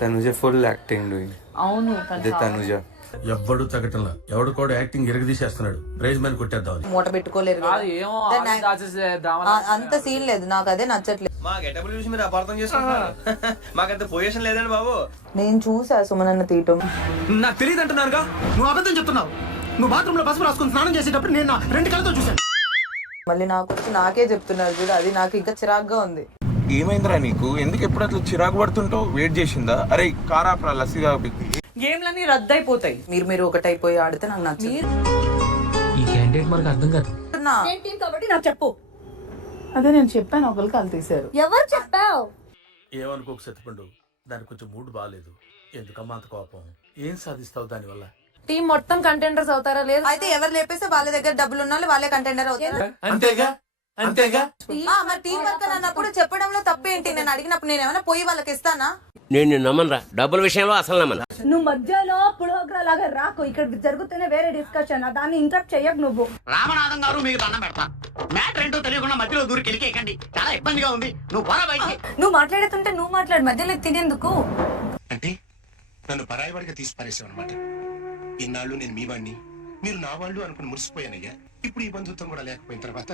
Tanuja full acting doing. అవును అదే తనుజ. ఎవ్వడు తగ్గటంలా, ఎవడు కూడా యాక్టింగ్ ఎరగదీసేస్తున్నాడు. ప్రైజ్ మ్యాన్ కొట్టేద్దాం. మూట పెట్టుకోలేరు కదా. ఏమో అంత సీన్ లేదు, నాకు అదే నచ్చట్లేదు. మా గెటబుల్ చూసి మీరు అపార్థం చేసుకుంటున్నారు. మాకంత పొజిషన్ లేదండి బాబు. నేను చూసా సుమన్ అన్న తీయటం. నాకు తెలియదు అంటున్నారుగా. నువ్వు అబద్ధం చెప్తున్నావు. నువ్వు బాత్రూమ్ లో పసుపు రాసుకుని స్నానం చేసేటప్పుడు నేను నా 2 కళ్ళతో చూశాను. మళ్ళీ నాకు వచ్చి నాకే చెప్తున్నారు చూడు, అది నాకు ఇంకా చిరాగ్గా ఉంది. ఏమైందిరా నీకు? ఎందుకు ఎప్పుడు అట్లా చిరాకు పడుతుంటావు? వెయిట్ చేసిందా? అరే కారాప్రా లస్సీగా గేమ్లన్నీ రద్దయిపోతాయి. మీరు ఒకటైపోయి ఆడితే నాకు నచ్చదు. ఈ క్యాండిడేట్ మనకు అర్థం కాదు. నాకు చెప్పు. అదే నేను చెప్పాను, ఒకరికి కాలు తీశారు. ఎవరు చెప్పావు? ఏమనుకోకు సత్తిపండు, దానికి కొంచెం మూడ్ బాగాలేదు. ఎందుకమ్మా అంత కోపం? ఏం సాధిస్తావు దానివల్ల? టీం మొత్తం కంటెండర్స్ అవుతారా? లేదు అయితే ఎవరు లేపేస్తే వాళ్ళ దగ్గర డబ్బులు ఉన్న వాళ్ళే కంటెండర్ అవుతారు. అంతేగా అంతేగా. మరి టీం వర్క్ అన్నప్పుడు చెప్పడంలో తప్పేంటి? నేను అడిగినప్పుడు నేను ఏమైనా పోయి వాళ్ళకి ఇస్తానా? నేను నమ్మనరా, డబ్బుల విషయంలో అసలు నమ్మను. నువ్వు మధ్యలో పులిహోర లాగా రాకు. ఇక్కడ జరుగుతున్న వేరే డిస్కషన్, దాన్ని ఇంటరప్ట్ చెయ్యకు నువ్వు. రామనాథం గారు మీకు దండం పెడతా. మ్యాటర్ ఏంటో తెలియకుండా మధ్యలో దూరి కెలికేయకండి. చాలా ఇబ్బందిగా ఉంది. నువ్వు పోరా బయటికి. నువ్వు మాట్లాడుతుంటే నువ్వు మాట్లాడు, మధ్యలో తినేందుకు. అంటే నన్ను పరాయివాడిగా తీసి పారేసావు అనమాట. ఇన్నాళ్ళు నేను మీ వాడిని, మీరు నా వాళ్ళు అనుకుని మురిసిపోయానయ్యా. ఇప్పుడు ఈ బంధుత్వం కూడా లేకపోయిన తర్వాత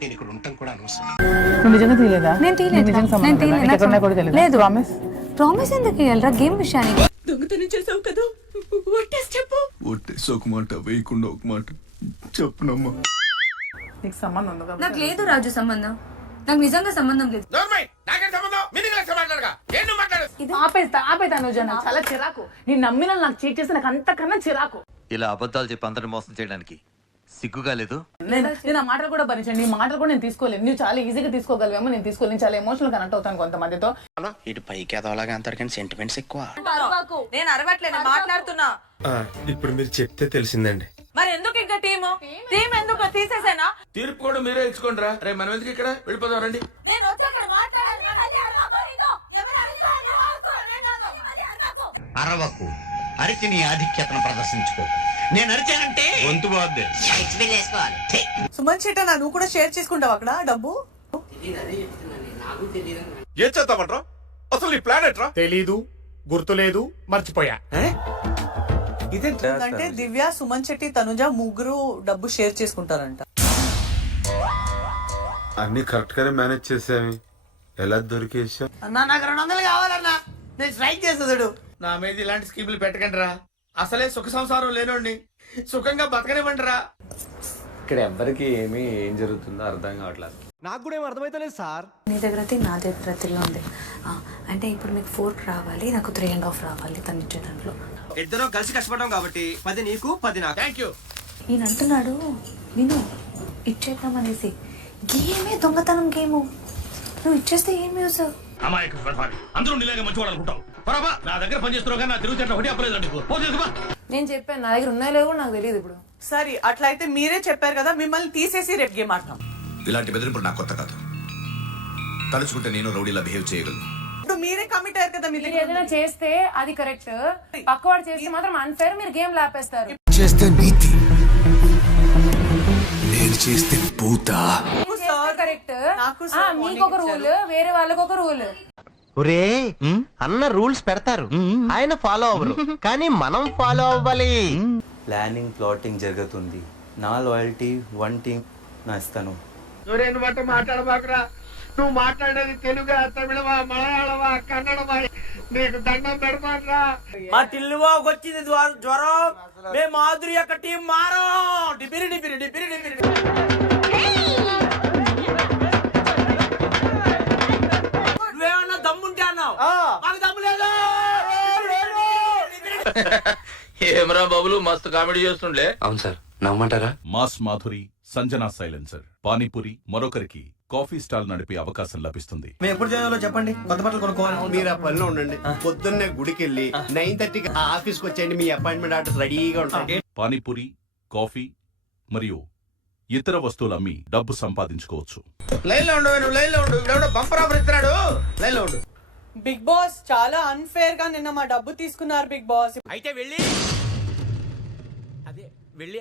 నేను ఇక్కడ ఉండటం కూడా అనవసరం. నిజంగా తీయలేదా? నేను తీయలేదు. లేదు. ప్రామిస్ ఎందుకు ఇవ్వాలరా గేమ్ విషయానికి? దొంగతనం చేసావు కదా, ఒట్టేసి చెప్పు. ఒట్టేసి ఒక మాట, వేయకుండా ఒక మాట చెప్పునమ్మా. నీకు సంబంధం ఉందా? నాకు లేదు రాజు సంబంధం. నాకు నిజంగా సంబంధం లేదు. ఆపేతాను జన, చాలా చిరాకు. నేను నమ్మిన నాకు చీట్ చేస్తే నాకు అంతకన్నా చిరాకు. ఇలా అబద్ధాలు చెప్పి అందరిని మోసం చేయడానికి సిగ్గుగా లేదు? నేను ఆ మాటలు కూడా భరించండి. ఈ మాటలు కూడా నేను తీసుకోలేదు. నువ్వు చాలా ఈజీగా తీసుకోగలవేమో, నేను తీసుకోలేదు. నేను చాలా ఎమోషనల్ కనెక్ట్ అవుతాను కొంతమందితో. ఇటు పైకి ఎదవలాగా అంటారు కానీ సెంటిమెంట్స్ ఎక్కువ. నేను అరవట్లేదు, మాట్లాడుతున్నా. ఇప్పుడు మీరు చెప్తే తెలిసిందండి. మరి ఎందుకు ఇంకా టీం ఎందుకు తీసేసేనా? తీర్పు కూడా మీరే ఇచ్చుకోండి రా. రే మనం ఎందుకు ఇక్కడ? వెళ్ళిపోదాం రండి. నేను వచ్చి అక్కడ మాట్లాడాలి. అరవకు, అరిచి నీ ఆధిక్యతను ప్రదర్శించుకో. నేను అరిచానంటే గొంతు బాగుంది. సుమన్ శెట్టి, నువ్వు కూడా షేర్ చేసుకుంటావు అక్కడ డబ్బు? ఏం చేద్దామంట్రా? అసలు నీ ప్లాన్ ఎట్రా? తెలీదు, గుర్తులేదు, మర్చిపోయా. అంటే దివ్య, సుమన్ శెట్టి, తనుజ ముగ్గురు డబ్బు షేర్ చేసుకుంటారంట. అన్ని కరెక్ట్ గానే మేనేజ్ చేసామి. ఎలా దొరికేసా? అన్నా నాకు 200 కావాలన్నా. నేను స్ట్రైక్ చేస్తాడు. నా మీద ఇలాంటి స్కీములు పెట్టకండి రా. అసలే సుఖ సంసారం లేనోడిని సుఖంగా బతకనివ్వండి రా. ఇక్కడ ఎవరికి ఏం జరుగుతుందో అర్థం కావట్లేదు. నాకు కూడా ఏం అర్థమైతలేదు సార్. నీ దగ్గర అయితే నా దగ్గర 3 ఉంది. అంటే ఇప్పుడు మీకు 4 రావాలి, నాకు 3.5 రావాలి తను ఇచ్చే దాంట్లో. ఇద్దరం కలిసి కష్టపడ్డాం కాబట్టి 10 నీకు 10 నాకు. Thank you. ఈయన అంటున్నాడు నేను ఇచ్చేద్దాం అనేసి. గేమే దొంగతనం గేము. నువ్వు ఇచ్చేస్తే ఏం యూస్? అందరూ నీలాగా మంచివాడు అనుకుంటావు. నా దగ్గర పని చేస్తున్నావు కానీ నా తిరుగుతున్న ఒకటి అప్పలేదండి. నేను చెప్పాను, నా దగ్గర ఉన్నాయో లేవో నాకు తెలియదు ఇప్పుడు. సరే, అట్లా అయితే మీరే చెప్పారు కదా, మిమ్మల్ని తీసేసి రేపు గేమ్ ఆడతాం. ఇలాంటి బెదిరింపులు నాకు కొత్త కాదు. తలుచుకుంటే నేను రౌడీలా బిహేవ్ చేయగలను. ఇప్పుడు మీరే కమిట్ అయ్యారు కదా. మీరు ఏదైనా చేస్తే అది కరెక్ట్, పక్కవాడు చేస్తే మాత్రం అన్ఫేర్. మీరు గేమ్ లాపేస్తారు. చేస్తే నీతి, నేను చేస్తే పూత. కరెక్ట్. మీకు ఒక రూల్, వేరే వాళ్ళకి ఒక రూల్. ఒరే అన్న రూల్స్ పెడతారు, ఆయన ఫాలో అవ్వరు, కానీ మనం ఫాలో అవ్వాలి. ప్లానింగ్ ప్లాటింగ్ జరుగుతుంది. నా లాయల్టీ 1 టీం నా ఇస్తాను. నువ్వు బట్ట మాట్లాడబాకురా. నువ్వు మాట్లాడేది తెలుగా, తమిళమా, మలయాళమా, కన్నడమా? నీకు దండం పెడతాడ్రా. మా టిల్లువా వచ్చింది జ్వరం. మేము మాధురి యొక్క టీం మారో. డిపిరి డిపిరి డిపిరి డిపిరి. నువ్వేమన్నా దమ్ముంటే అన్నావు, మాకు దమ్ము లేదు. ఏమరా బాబులు, మస్తు కామెడీ చేస్తుండే. అవును సార్, నమ్మంటారా? మాస్ మాధురి, సంజనా సైలెన్సర్, పానీపూరి, మరొకరికి కాఫీ స్టాల్ నడిపే అవకాశం లభిస్తుంది. మేము ఎప్పుడు చేయాలో చెప్పండి, కొత్త బట్టలు కొనుక్కోవాలి. మీరు ఆ పనిలో ఉండండి. పొద్దున్నే గుడికి వెళ్ళి 9:30కి ఆఫీస్కి వచ్చేయండి. మీ అపాయింట్మెంట్ ఆర్డర్స్ రెడీగా ఉంటాయి. పానీపూరి, కాఫీ మరియు ఇతర వస్తువులు అమ్మి డబ్బు సంపాదించుకోవచ్చు. లైన్ లో ఉండు, నువ్వు లైన్ లో ఉండు. ఇప్పుడు బంపర్ ఆఫర్ ఇస్తున్నాడు, లైన్ లో ఉండు. బిగ్ బాస్, చాలా అన్ఫేర్ గా నిన్న మా డబ్బు తీసుకున్నారు బిగ్ బాస్. అయితే వెళ్ళి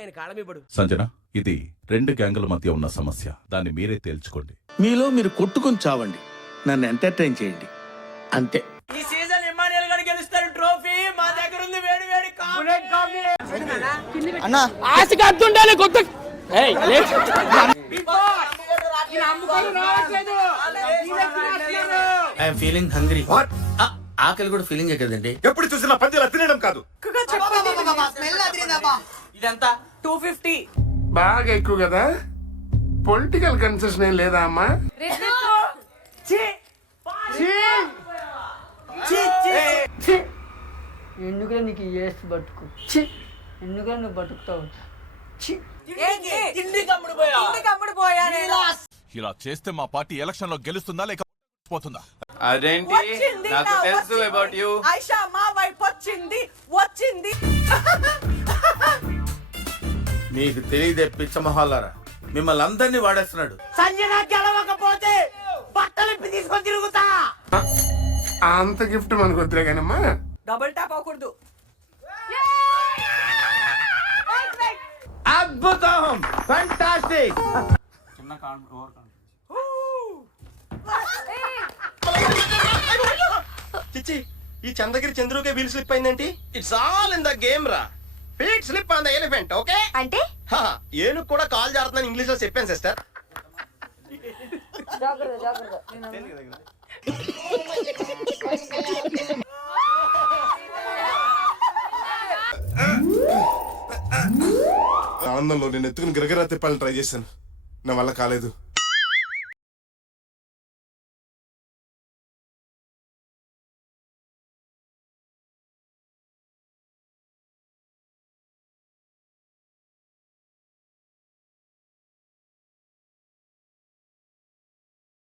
ఆయన కాళ్ళ మీద పడు. సంజన, ఇది 2 గ్యాంగుల మధ్య ఉన్న సమస్య. దాన్ని మీరే తేల్చుకోండి. మీలో మీరు కొట్టుకొని చావండి, నన్ను ఎంటర్టైన్ చేయండి, అంతే. ఈ సీజన్ ఇమ్మానుయేల్ గారికి అన్నా ఆశకి అద్దుండాలి కొత్త ఐఎమ్ ఫీలింగ్ హంగ్రీ ఆకలి కూడా ఫీలింగ్ కదండి. ఎప్పుడు చూసినా పందిలా తినడం కాదు. ఇదంతా 250. బాగా ఎక్కువ కదా. పొలిటికల్ కన్సెషన్ ఏం లేదా అమ్మా? ఎందుకురా నీకు ఏసు బతుకు ఎందుకురా నువ్వు బతుకుతావు ఇలా చేస్తే మా పార్టీ ఎలక్షన్ లో గెలుస్తుందా లేక పోతుందా? అదేంటి నాకు తెలుసు అబౌట్ యూ. ఐషా మా వైపు వచ్చింది మీకు తెలియదే పిచ్చమహాలారా, మిమ్మల్ని అందరినీ వాడేస్తున్నాడు. సంజన గెలవకపోతే బట్టలు ఇప్పి తీసుకొని తిరుగుతా. అంత గిఫ్ట్ మనకు వద్దులే కానమ్మా. డబుల్ టాప్ అవ్వకూడదు. అద్భుతం, ఫంటాస్టిక్. చిచ్చి, ఈ చంద్రగిరి చంద్రుకే వీల్ స్లిప్ అయిందేంటి? It's all in the game రా. Feet slip on the elephant, okay? అంటే ఏనుగు కూడా కాల్ జారుతుందని ఇంగ్లీష్ లో చెప్పాను సిస్టర్. ఆనందంలో నేను ఎత్తుకుని గిరగిరా తిప్పాలని ట్రై చేశాను, నా వల్ల కాలేదు.